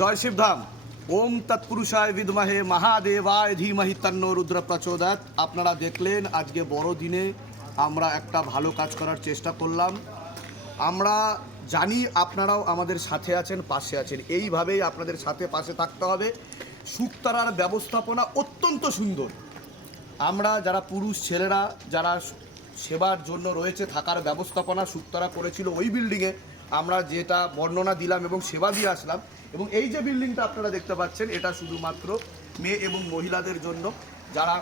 জয় শিবধাম। ওম তৎপুরুষায় বিদ্মহে মহাদেবায় ধীমহি তন্নো রুদ্র প্রচোদয়াৎ। আপনারা দেখলেন আজকে বড় দিনে আমরা একটা ভালো কাজ করার চেষ্টা করলাম। আমরা জানি আপনারাও আমাদের সাথে আছেন, পাশে আছেন, এইভাবেই আপনাদের সাথে পাশে থাকতে হবে। শুকতারার ব্যবস্থাপনা অত্যন্ত সুন্দর। আমরা যারা পুরুষ ছেলেরা যারা সেবার জন্য রয়েছে, থাকার ব্যবস্থাপনা শুকতারা করেছিল ওই বিল্ডিংয়ে, আমরা যেটা বর্ণনা দিলাম এবং সেবা দিয়ে আসলাম। এবং এই যে বিল্ডিংটা আপনারা দেখতে পাচ্ছেন, এটা শুধুমাত্র মেয়ে এবং মহিলাদের জন্য, যারা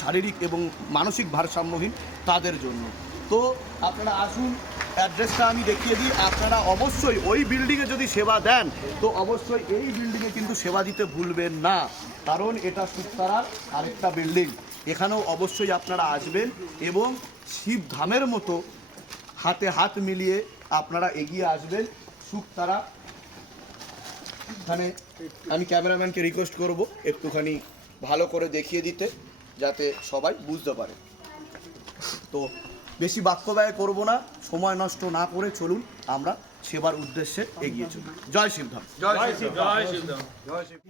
শারীরিক এবং মানসিক ভারসাম্যহীন তাদের জন্য। তো আপনারা আসুন, অ্যাড্রেসটা আমি দেখিয়ে দিই। আপনারা অবশ্যই ওই বিল্ডিংয়ে যদি সেবা দেন, তো অবশ্যই এই বিল্ডিংয়ে কিন্তু সেবা দিতে ভুলবেন না, কারণ এটা শুকতারার আরেকটা বিল্ডিং। এখানেও অবশ্যই আপনারা আসবেন এবং শিবধামের মতো হাতে হাত মিলিয়ে আপনারা এগিয়ে আসবেন। শুকতারা এখানে আমি ক্যামেরাম্যানকে রিকোয়েস্ট করব একটুখানি ভালো করে দেখিয়ে দিতে, যাতে সবাই বুঝতে পারে। তো বেশি বাক্য ব্যয় করবো না, সময় নষ্ট না করে চলুন আমরা সেবার উদ্দেশ্যে এগিয়ে চলুন। জয় শিবধাম। জয় শিবধাম। জয় শিবধাম। জয় শিব।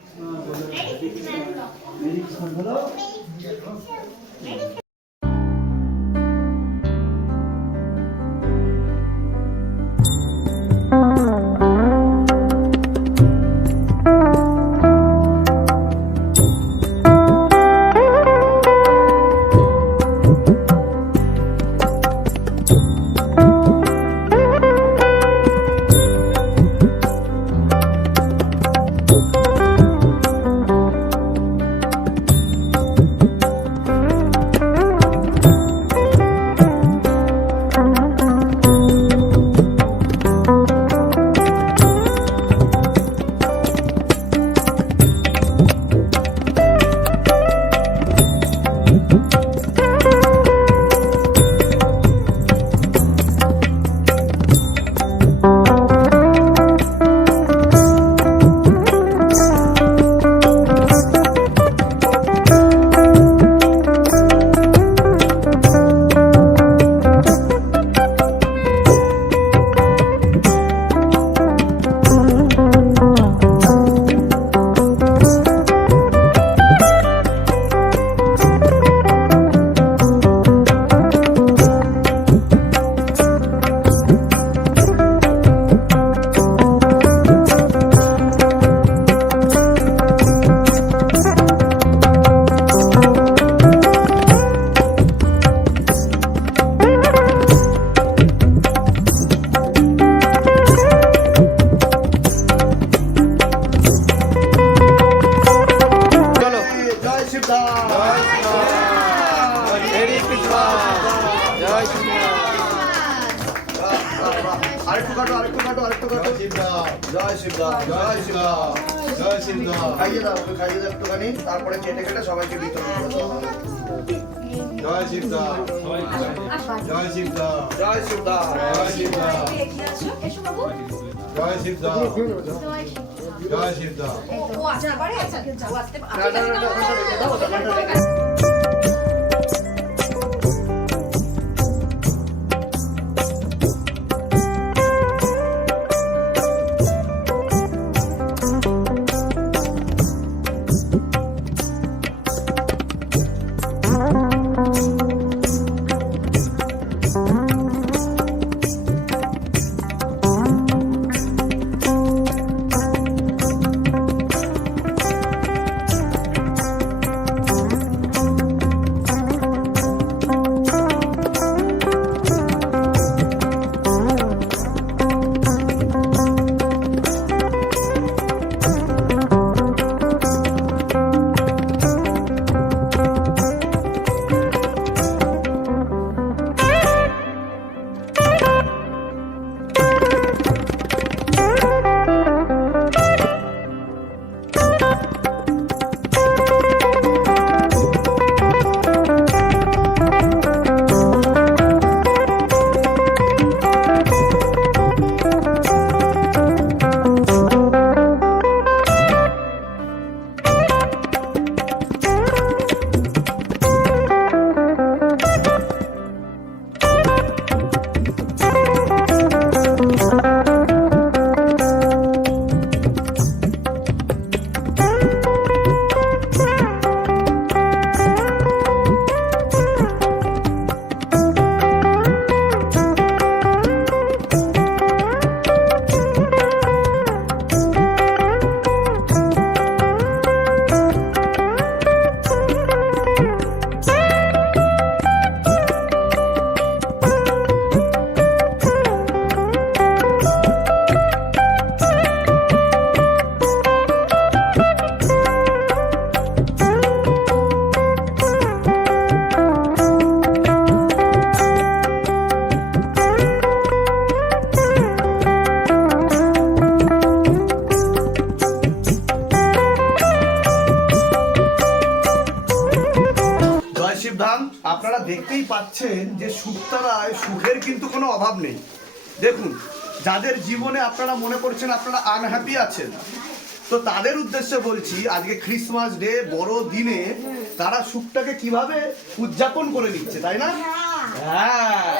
তারপরে কেটে কেটে সবাইকে বিতরণ করতে হবে। জয় শিবধাম। জয় শিবধাম। জয় শিবধাম। জয় শিবধাম। জয় শিবধাম। জয় শিবধাম। দেখতেই পাচ্ছেন যে শুকতারায় সুখের কিন্তু কোনো অভাব নেই। দেখুন, যাদের জীবনে আপনারা মনে করছেন আপনারা আনহ্যাপি আছেন, তো তাদের উদ্দেশ্যে বলছি আজকে ক্রিসমাস ডে, বড় দিনে তারা সুখটাকে কিভাবে উদযাপন করে নিচ্ছে, তাই না? হ্যাঁ,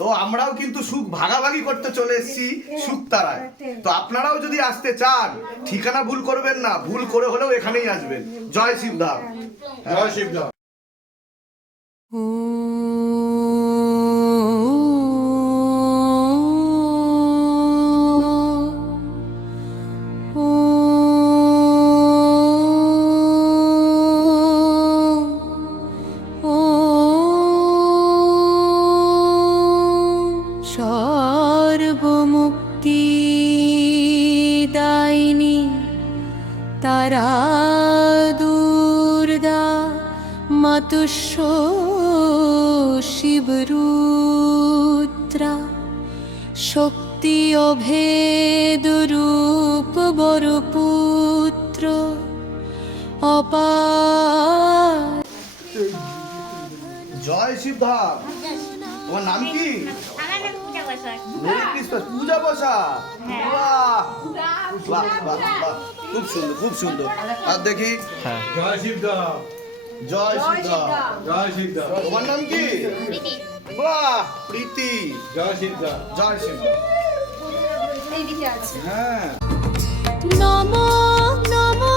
তো আমরাও কিন্তু সুখ ভাগাভাগি করতে চলে এসেছি শুকতারায়। তো আপনারাও যদি আসতে চান, ঠিকানা ভুল করবেন না, ভুল করে হলেও এখানেই আসবেন। জয় শিবধাম। জয় শিবধাম। সর্বমুক্তিদায়িনী তারা দুর্গা মাতুষ্য শিবরুদ্রা শক্তি অভেদ রূপ বরপুত্র অপার। জয় শিবধাম। তোমার নাম কি? Merry Christmas. পূজা বসা। বাহ বাহ বাহ বাহ, খুব সুন্দর, খুব সুন্দর। আর দেখি। জয় শিবধাম। জয় শিবধাম। জয় শিবধাম। তোমার নাম কি? বাহ, প্রীতি। জয় শিবধাম। জয় শিবধাম। হ্যাঁ। নমো নমো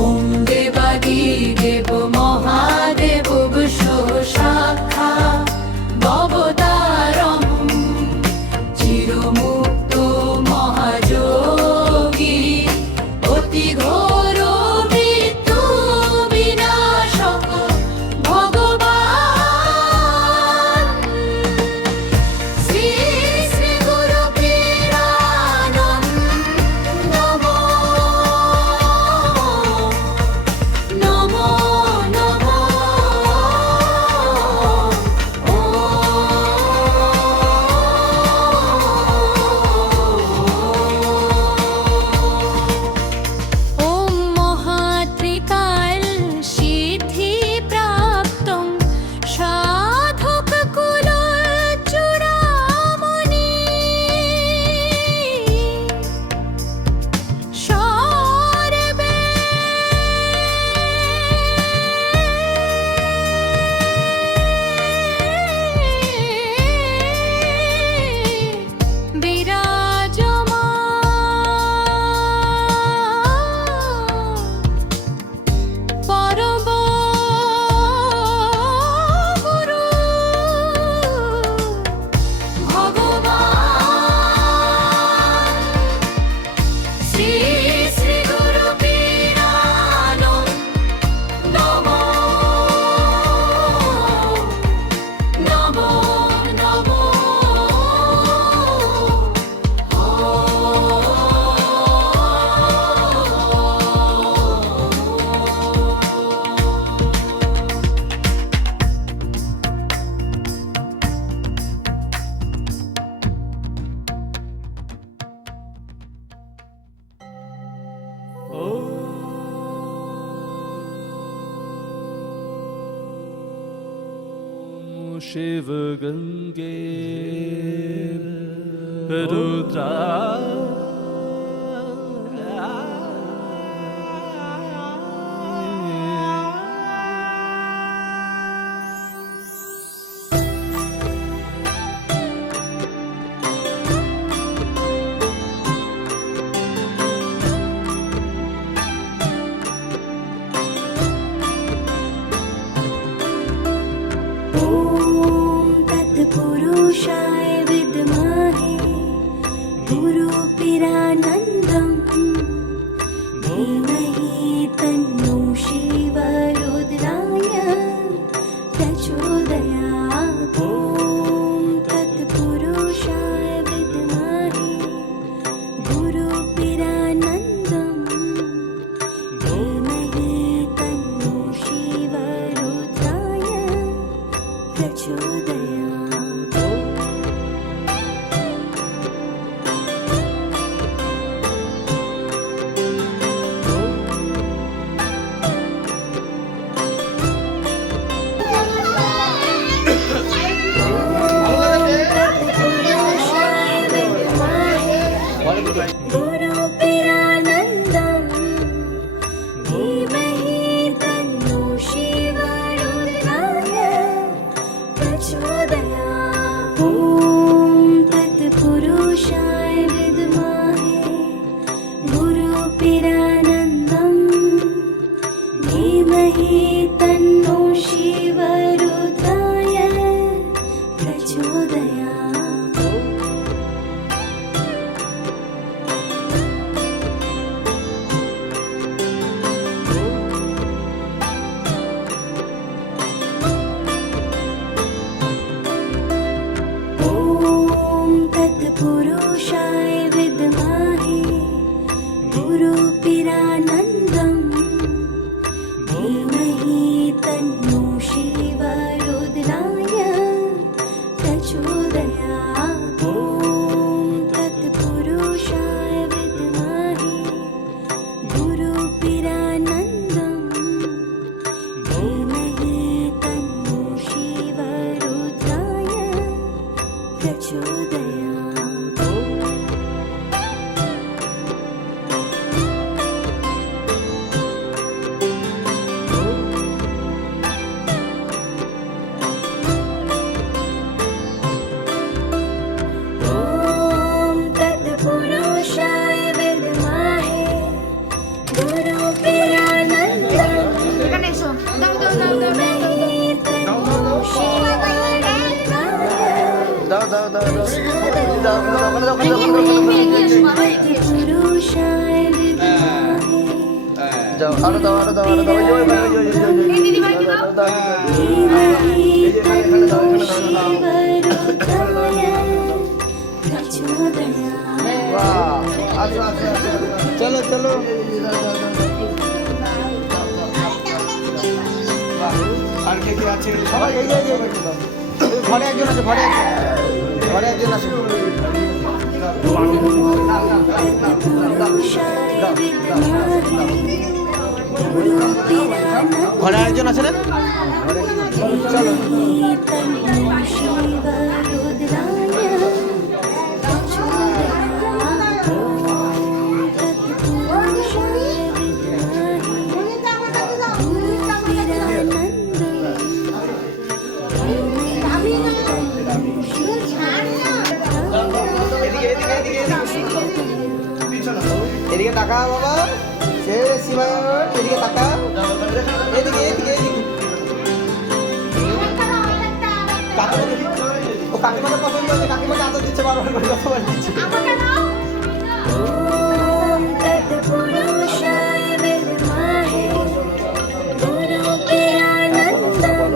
ওম দেবাদি দেব মহাদেব শাখা ভবতারম চিরমুক্ত মহাযোগী অতি ঘোর মৃত্যু বিনাশক ভগবান শ্রী শ্রী গুরু পীরানন্দ নমো নমো নমো ওম মহাত্রিকাল সিদ্ধি প্রাপ্তং সাধক কুল চূড়ামণি সর্বে বিরাজমান পরম গুরু ভগবান শ্রী শ্রী গুরু পীরানন্দ নমো নমো নমো शिव गंगे रुद्रा ॐ तत्पुरुषाय विद्महे गुरुपीरानन्दाय धीमहि तन्नो शिवरुद्राय प्रचोदयात्। ॐ तत्पुरुषाय विद्महे गुरुपिरानन्दम् धीमहि तन्नो शिवरुद्राय प्रचोदयात्। ॐ तत्पुरुषाय विद्महे गुरुपिरानन्दम् धीमहि तन्नो शिवरुद्राय प्रचोदयात्। ॐ तत्पुरुषाय विद्महे गुरुपिरानन्दम् धीमहि तन्नो तत्पुरुषाय চলো চলো আর কে কে আছে সবাই ঘরে একজন আছে ঘরে একজন আছে ঘরে আরেকজন আছে না চলো এদিকে তাকা বাবা সে সীমা এদিকে তাকা এদিকে এদিকে এদিকে ও কাকিমাকে পছন্দ হয়েছে কাকিমাকে আদর দিচ্ছে বারবার করে যতবার দিচ্ছে ॐ तत्पुरुषाय विद्महे गुरुपिरानन्दम्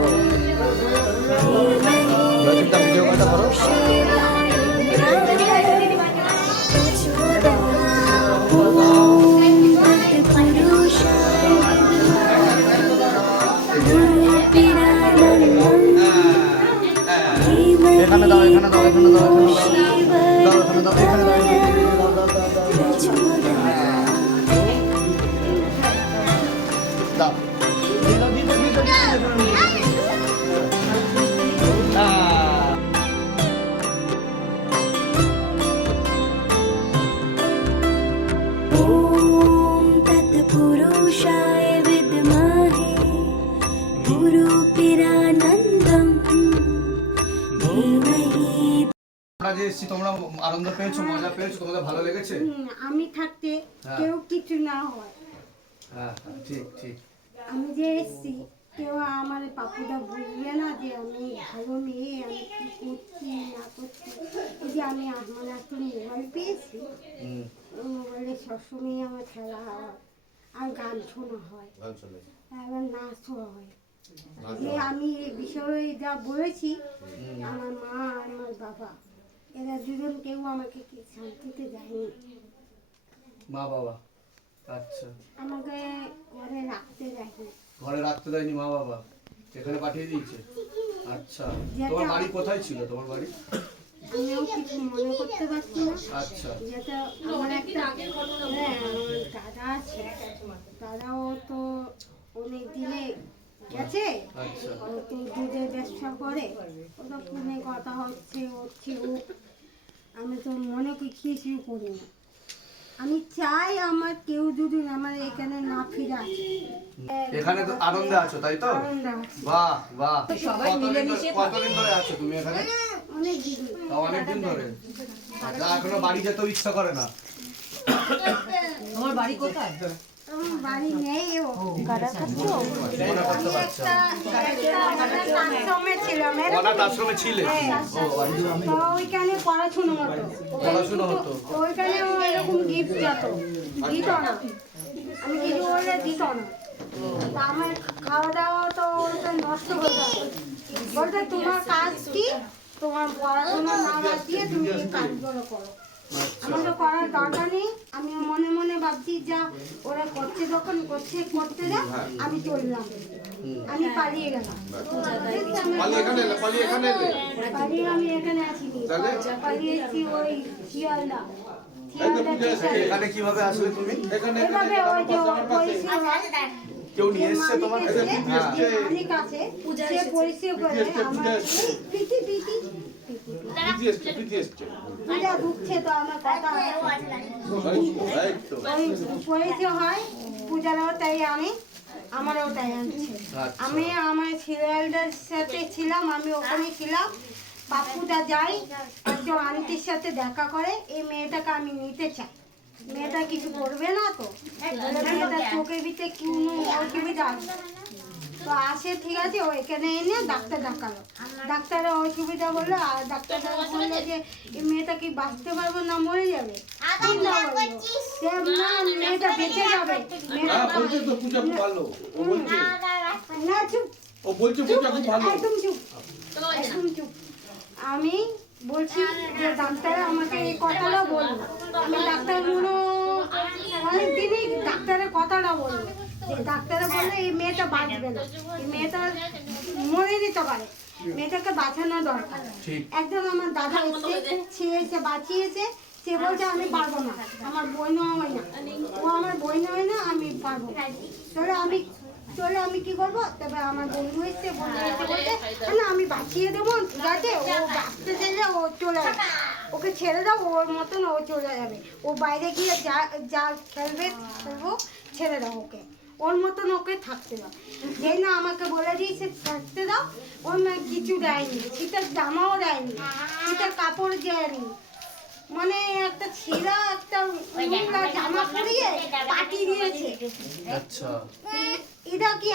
धीमहि तन्नो शिवरुद्राय प्रचोदयात्। ॐ तत्पुरुषाय विद्महे गुरुपिरानन्दम् धीमहि तन्नो शिवरुद्राय ॐ तत्पुरुषाय विद्महे गुरुपिरानन्दम् धीमहि। আমরা যে এসেছি তোমরা আনন্দ পেয়েছো মজা পেয়েছো তোমাদের ভালো লেগেছে আমি থাকতে হ্যাঁ। কেউ কিছু না হয়। হ্যাঁ ঠিক ঠিক আমি যে এসছি কেউ আমার পাপুটা বুঝবে না যে আমি ভালো মেয়ে আমি কি করছি না করছি। এই যে আমি মানে একটা মোবাইল পেয়েছি মোবাইলে সবসময় আমার খেলা হয় আর গান শোনা হয় আবার নাচও হয়। যে আমি এই বিষয়ে যা বলেছি আমার মা আর আমার বাবা এরা দুজন কেউ আমাকে কি শান্তিতে দেয়নি। মা বাবা আচ্ছা আমাকে ঘরে রাখতে দেয়নি। ঘরে রাখতে দেয়নি মা বাবা এখানে পাঠিয়ে দিয়েছে আচ্ছা যেটা- তোমার বাড়ি কোথায় ছিল তোমার বাড়ি আমিও কিছু মনে করতে পারছি না। আচ্ছা যেটা আমার একটা হ্যাঁ আমার দাদা আছে দাদাও তো অনেক দিনে গেছে আচ্ছা ও তো দুধের ব্যবসা করে ওটা ফোনে কথা হচ্ছে আমি তো মনে কিছু করি না। আমি চাই আমার কেউ যদি আমার এখানে না ফিরে আসে। এখানে তো আনন্দে আছো তাই তো আনন্দ আছে। বাহ বাহ কতদিন ধরে আছো তুমি এখানে অনেক দিন অনেকদিন ধরে আচ্ছা এখনো বাড়ি যেতেও ইচ্ছা করে না তোমার বাড়ি কোথায়? বাড়ি নেই ও গাডার খাচ্ছ? আমি একটা অনাথ আশ্রমে ছিলাম অনাথ আশ্রমে ছিলে তো ওইখানে পড়াশুনো হতো পড়াশুনো হতো। ওইখানে ও এরকম গিফট দিত না আমি কিছু বললে দিত না তা আমার খাওয়া দাওয়া তো ওটা নষ্ট হয়ে যাবে বলতে তোমার কাজ কি তোমার পড়াশোনা না বাদ দিয়ে তুমি এই কাজগুলো করো আমার তো করার দরকার নেই আমি মনে মনে ভাবছি যা ওরা করছে যখন করতে যা আমি চললাম আমি পালিয়ে গেলাম পালিয়ে এখানে এলে? পালিয়ে আমি এখানে আসিনি পালিয়েছি ওই শিয়ালদা এখানে কিভাবে আসলে তুমি? এভাবে ওই যে পরিষেবা হয় কেউ নিয়ে এসছে তোমার কাছে? মালিক আছে সে পরিষেবা করে আমার পিটি পিটি প্রীতি এসছে। পূজা ঢুকছে তো আমার কথা এই তো। ওই পরিচয় হয় পূজারাও তাই আনে আমারও তাই আনছে আমি আমার সিরিয়ালটার সাথে ছিলাম আমি ওখানে ছিলাম বাপুদা যাই একজন আন্টির সাথে দেখা করে এই মেয়েটাকে আমি নিতে চাই মেয়েটা কিছু করবে না তো মেয়েটা চোখের ভিতরে কোনো অসুবিধা আছে তো আসে ঠিক আছে ও এখানে এনে ডাক্তার দেখালো ডাক্তারের অসুবিধা বললো আর ডাক্তার বললো যে এই মেয়েটা কি বাঁচতে পারবে না মরে যাবে তিনটা বললো যে না মেয়েটা বেঁচে যাবে হ্যাঁ, বলছে তো পূজা খুব ভালো। ও বলছে। না চুপ ও বলছে পূজা খুব ভালো। একদম চুপ একদম চুপ আমি বলছি যে ডাক্তার আমাকে এই কথাটা বললো আমি ডাক্তারগুলো অনেক দিনই ডাক্তারের কথাটা বললো যে ডাক্তারে বললো এই মেয়েটা বাঁচবে না এই মেয়েটা মরে যেতে পারে মেয়েটাকে বাঁচানো দরকার একজন আমার দাদা এসে সে এসে বাঁচিয়েছে সে বলছে আমি পারবো না আমার বইনও হয় না ও আমার বইনও হয় না আমি পারবো চলে আমি কি করবো তবে আমার বন্ধু এসছে বন্ধু এসে বলছে না আমি বাঁচিয়ে দেবো ঠিক আছে ও বাঁচতে চাইলে ও চলে যাবে ওকে ছেড়ে দাও ওর মতন ও চলে যাবে ও বাইরে গিয়ে যা খেলবো ছেড়ে দাও ওকে ওর মতন ওকে থাকতে দাও যেই না আমাকে বলে দিয়েছে থাকতে দাও ওর না কিছু দেয়নি শীতের জামাও দেয়নি শীতের কাপড় দেয়নি মানে একটা ছেঁড়া একটা নোংরা জামা পরিয়ে পাঠিয়ে দিয়েছে আচ্ছা এটা কি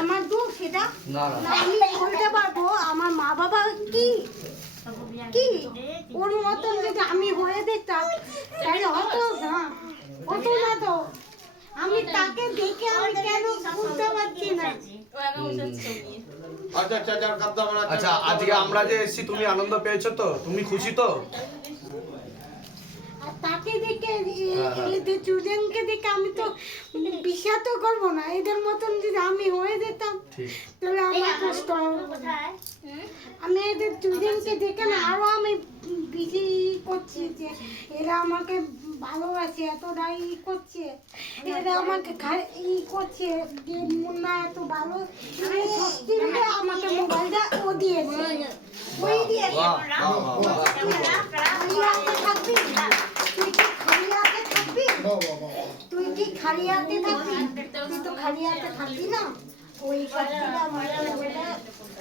আমার দোষ সেটা না না আমি বলতে পারবো আমার মা বাবা কি কি ওর মতন যদি আমি হয়ে দিতাম তাহলে হতো না হতো না তো আমি তাকে দেখে আমি কেন বুঝতে পারছি না আচ্ছা আচ্ছা আচ্ছা কাপ দাও আমরা। আচ্ছা আজকে আমরা যে এসেছি তুমি আনন্দ পেয়েছো তো তুমি খুশি তো? আর তাকে দেখে এদের চুজনকে দেখে আমি তো বিশ্বাস তো করবো না এদের মতন যদি আমি হয়ে যেতাম তাহলে আমার কষ্ট হবে। আমি এদের চুজনকে দেখে না আরো আমি বেশি করছি যে এরা আমাকে ভালোবাসে এতটাই করছে এরা আমাকে ই করছে যে মুন্না এত ভালো এই সত্যি মিলে আমাকে মোবাইলটা ও দিয়েছে ওই দিয়েছে খালি হাতে থাকবি তুই কি খালি হাতে থাকবি তুই কি খালি হাতে থাকবি তুই তো খালি হাতে থাকবি না ওই সত্যিটা আমার ওটা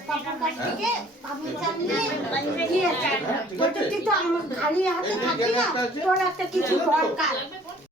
পাপার কাছ থেকে আমি চালিয়ে দিয়েছে বলতে তুই তো আমার খালি হাতে থাকবি না তোর একটা কিছু দরকার